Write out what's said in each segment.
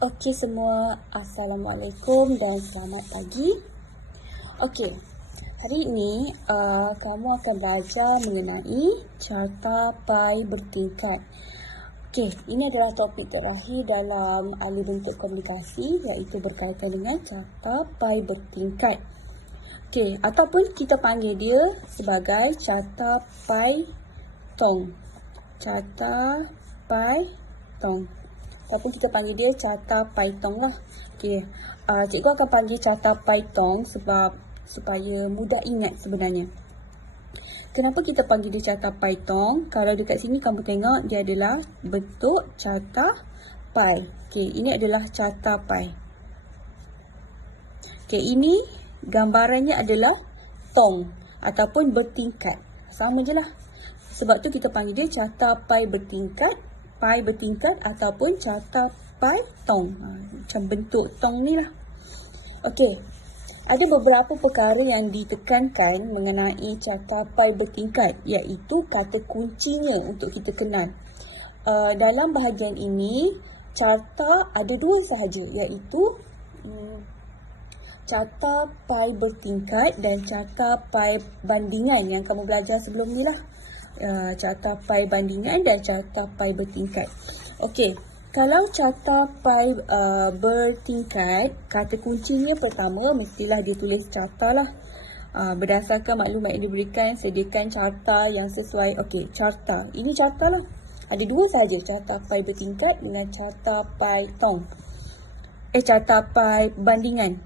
Okey semua, Assalamualaikum dan selamat pagi. Okey, hari ini kamu akan belajar mengenai carta pai bertingkat. Okey, ini adalah topik terakhir dalam alur bentuk komunikasi, iaitu berkaitan dengan carta pai bertingkat. Okey, ataupun kita panggil dia sebagai carta pai tong. Carta pai tong. Tapi kita panggil dia carta Python lah. Okey, cikgu akan panggil carta Python sebab supaya mudah ingat sebenarnya. Kenapa kita panggil dia carta Python? Kalau dekat sini kamu tengok dia adalah bentuk carta pai. Okey, ini adalah carta pai. Okey, ini gambarannya adalah tong ataupun bertingkat. Sama je lah. Sebab tu kita panggil dia carta pai bertingkat. Pai bertingkat ataupun carta pai tong. Macam bentuk tong ni lah. Okey. Ada beberapa perkara yang ditekankan mengenai carta pai bertingkat, iaitu kata kuncinya untuk kita kenal. Dalam bahagian ini, carta ada dua sahaja, iaitu carta pai bertingkat dan carta pai bandingan yang kamu belajar sebelum ni lah. Carta pai bandingan dan carta pai bertingkat. Okey, kalau carta pai bertingkat, kata kuncinya pertama mestilah ditulis carta lah. Berdasarkan maklumat yang diberikan, sediakan carta yang sesuai. Okey, carta. Ini carta lah. Ada dua sahaja, carta pai bertingkat dengan carta pai tong. Carta pai bandingan.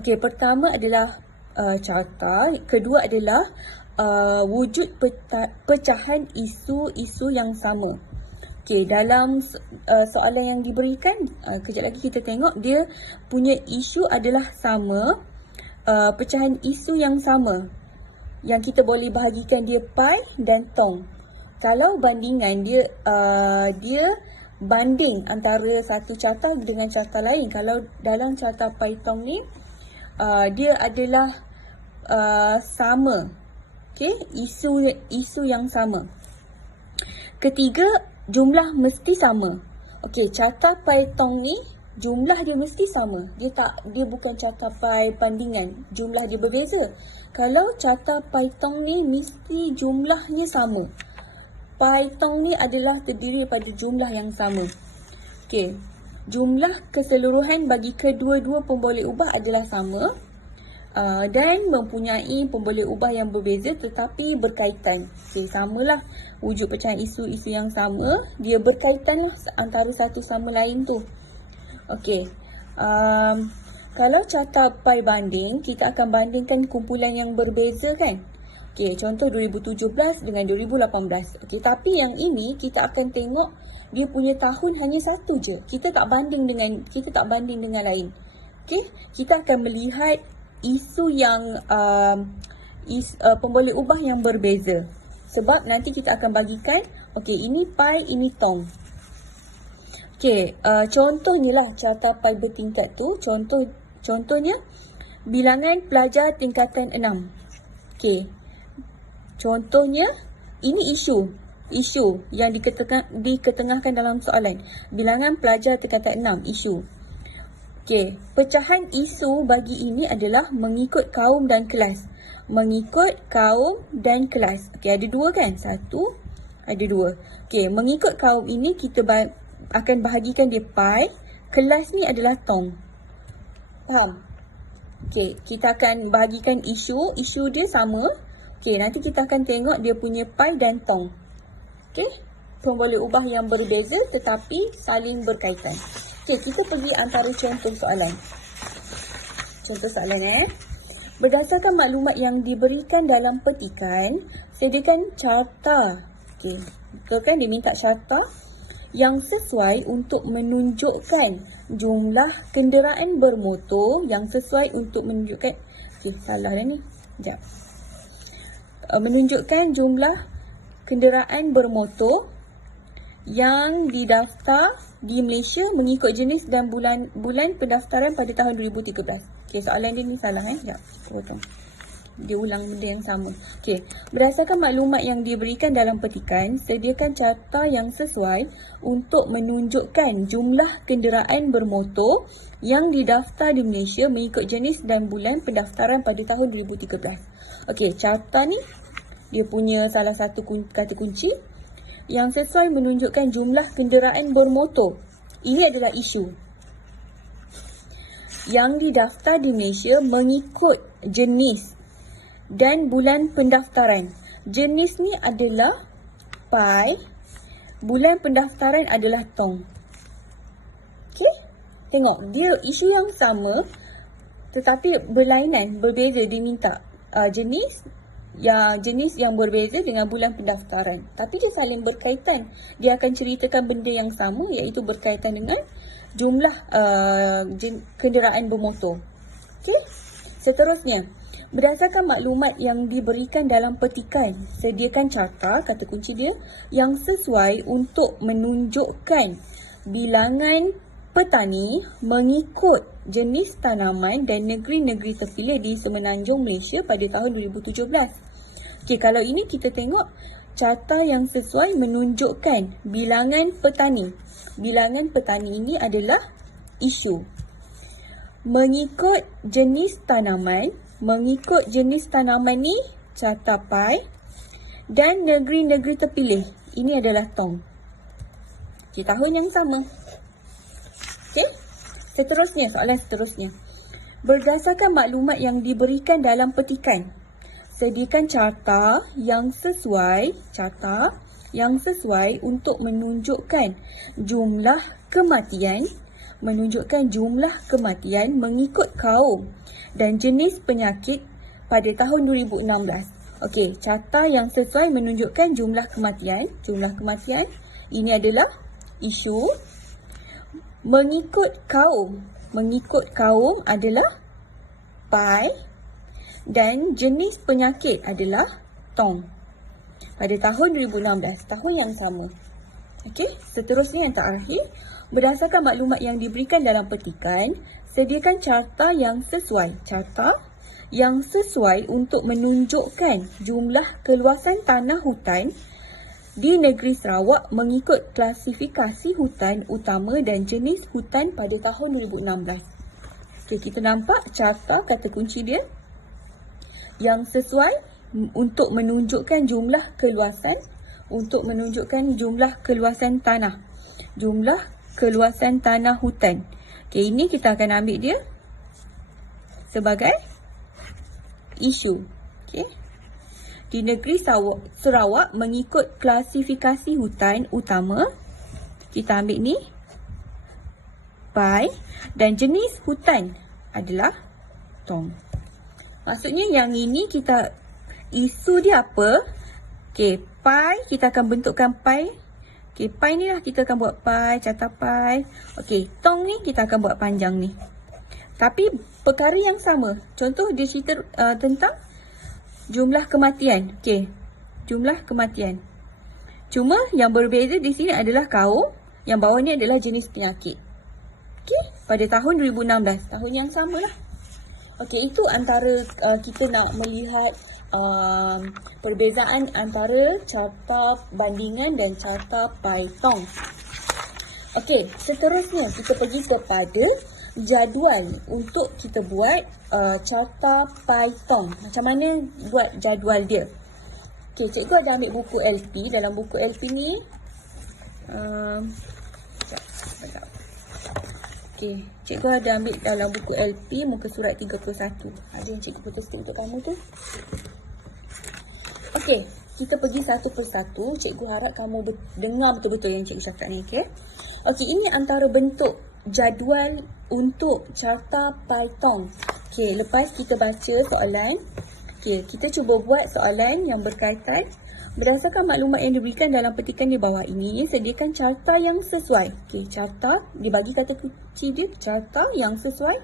Okey, pertama adalah carta, kedua adalah wujud pecahan isu-isu yang sama. Okey, dalam soalan yang diberikan, kejap lagi kita tengok dia punya isu adalah sama, pecahan isu yang sama. Yang kita boleh bahagikan dia pai dan tong. Kalau bandingan dia banding antara satu carta dengan carta lain. Kalau dalam carta pai tong ni dia adalah sama. Okey, isu yang sama. Ketiga, jumlah mesti sama. Okey, carta pai tong ni jumlah dia mesti sama. Dia bukan carta pai bandingan. Jumlah dia berbeza. Kalau carta pai tong ni mesti jumlahnya sama. Pai tong ni adalah terdiri daripada jumlah yang sama. Okey, jumlah keseluruhan bagi kedua-dua pemboleh ubah adalah sama. Dan mempunyai pemboleh ubah yang berbeza tetapi berkaitan. Okay, samalah wujud pecahan isu-isu yang sama, dia berkaitan lah antara satu sama lain tu. Okey, kalau carta pai banding, kita akan bandingkan kumpulan yang berbeza kan. Okey, contoh 2017 dengan 2018. Okey, tapi yang ini kita akan tengok dia punya tahun hanya satu je. Kita tak banding dengan lain. Okey, kita akan melihat isu yang pemboleh ubah yang berbeza. Sebab nanti kita akan bagikan, okey, ini pai, ini tong. Okey, contohnya lah carta pai bertingkat tu, contohnya bilangan pelajar tingkatan 6. Okey, contohnya ini isu yang diketengahkan dalam soalan. Bilangan pelajar tingkatan 6, isu. Okey, pecahan isu bagi ini adalah mengikut kaum dan kelas. Mengikut kaum dan kelas. Okey, ada dua kan? Satu, ada dua. Okey, mengikut kaum ini kita akan bahagikan dia pai. Kelas ni adalah tong. Faham? Okey, kita akan bahagikan isu dia sama. Okey, nanti kita akan tengok dia punya pai dan tong. Okey, pemboleh ubah yang berbeza tetapi saling berkaitan. Okey, kita pergi antara contoh soalan. Contoh soalan Berdasarkan maklumat yang diberikan dalam petikan, sediakan carta. Okey, betul kan dia minta carta yang sesuai untuk menunjukkan jumlah kenderaan bermotor yang sesuai untuk menunjukkan. Okey, salah dah ni. Sekejap. Menunjukkan jumlah kenderaan bermotor yang didaftar di Malaysia mengikut jenis dan bulan pendaftaran pada tahun 2013. Okey, soalan dia ni salah Sekejap. Dia ulang benda yang sama. Okey, berdasarkan maklumat yang diberikan dalam petikan, sediakan carta yang sesuai untuk menunjukkan jumlah kenderaan bermotor yang didaftar di Malaysia mengikut jenis dan bulan pendaftaran pada tahun 2013. Okey, carta ni dia punya salah satu kata kunci yang sesuai menunjukkan jumlah kenderaan bermotor. Ini adalah isu yang didaftar di Malaysia mengikut jenis dan bulan pendaftaran. Jenis ni adalah pi, bulan pendaftaran adalah tong. Okey? Tengok, dia isu yang sama tetapi berlainan, berbeza. Dia minta jenis yang berbeza dengan bulan pendaftaran. Tapi dia saling berkaitan. Dia akan ceritakan benda yang sama, iaitu berkaitan dengan jumlah kenderaan bermotor. Okey. Seterusnya, berdasarkan maklumat yang diberikan dalam petikan, sediakan carta, kata kunci dia, yang sesuai untuk menunjukkan bilangan petani mengikut jenis tanaman dan negeri-negeri terpilih di Semenanjung Malaysia pada tahun 2017. Okey, kalau ini kita tengok carta yang sesuai menunjukkan bilangan petani. Bilangan petani ini adalah isu. Mengikut jenis tanaman ni carta pi, dan negeri-negeri terpilih. Ini adalah tong. Okey, tahun yang sama. Okey. Seterusnya, soalan seterusnya. Berdasarkan maklumat yang diberikan dalam petikan, sediakan carta yang sesuai untuk menunjukkan jumlah kematian mengikut kaum dan jenis penyakit pada tahun 2016. Okey, carta yang sesuai menunjukkan jumlah kematian. Ini adalah isu. Mengikut kaum adalah pi, dan jenis penyakit adalah tong. Pada tahun 2016, tahun yang sama. Okey, seterusnya yang terakhir, berdasarkan maklumat yang diberikan dalam petikan, sediakan carta yang sesuai untuk menunjukkan jumlah keluasan tanah hutan di negeri Sarawak mengikut klasifikasi hutan utama dan jenis hutan pada tahun 2016. Okey, kita nampak carta kata kunci dia yang sesuai untuk menunjukkan jumlah keluasan tanah hutan. Okey, ini kita akan ambil dia sebagai isu. Okey. Di negeri Sarawak mengikut klasifikasi hutan utama, kita ambil ni pi, dan jenis hutan adalah tong. Maksudnya yang ini isu dia apa? Okey, pi, kita akan bentukkan pi. Okey, pi ni lah kita akan buat pi, carta pi. Okey, tong ni kita akan buat panjang ni. Tapi perkara yang sama. Contoh dia cerita tentang jumlah kematian. Okey, jumlah kematian. Cuma yang berbeza di sini adalah kaum, yang bawah ni adalah jenis penyakit. Okey, pada tahun 2016, tahun yang sama lah. Okey, itu antara kita nak melihat perbezaan antara carta bandingan dan carta pi tong. Okey, seterusnya kita pergi kepada jadual untuk kita buat carta pi tong. Macam mana buat jadual dia? Okey, cikgu ada ambil buku LP. Dalam buku LP ni okey, cikgu ada ambil dalam buku LP muka surat 31. Ada yang cikgu putus untuk kamu tu. Okey, kita pergi satu persatu. Cikgu harap kamu dengar betul-betul yang cikgu cakap ni. Okey. Okey, ini antara bentuk jadual untuk carta pi tong. Okey, lepas kita baca soalan, okey, kita cuba buat soalan yang berkaitan. Berdasarkan maklumat yang diberikan dalam petikan di bawah ini, sediakan carta yang sesuai. Okey, carta dibagi kata kunci dia, carta yang sesuai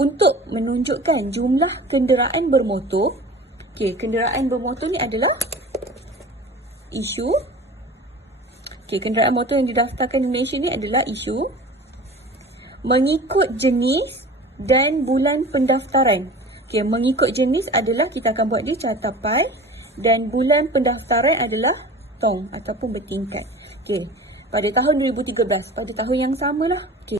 untuk menunjukkan jumlah kenderaan bermotor. Okey, kenderaan bermotor ni adalah isu. Okey, kenderaan motor yang didaftarkan di Malaysia ni adalah isu. Mengikut jenis dan bulan pendaftaran. Okey, mengikut jenis adalah kita akan buat dia carta pi dan bulan pendaftaran adalah tong ataupun bertingkat. Okey, pada tahun 2013, pada tahun yang samalah. Okey.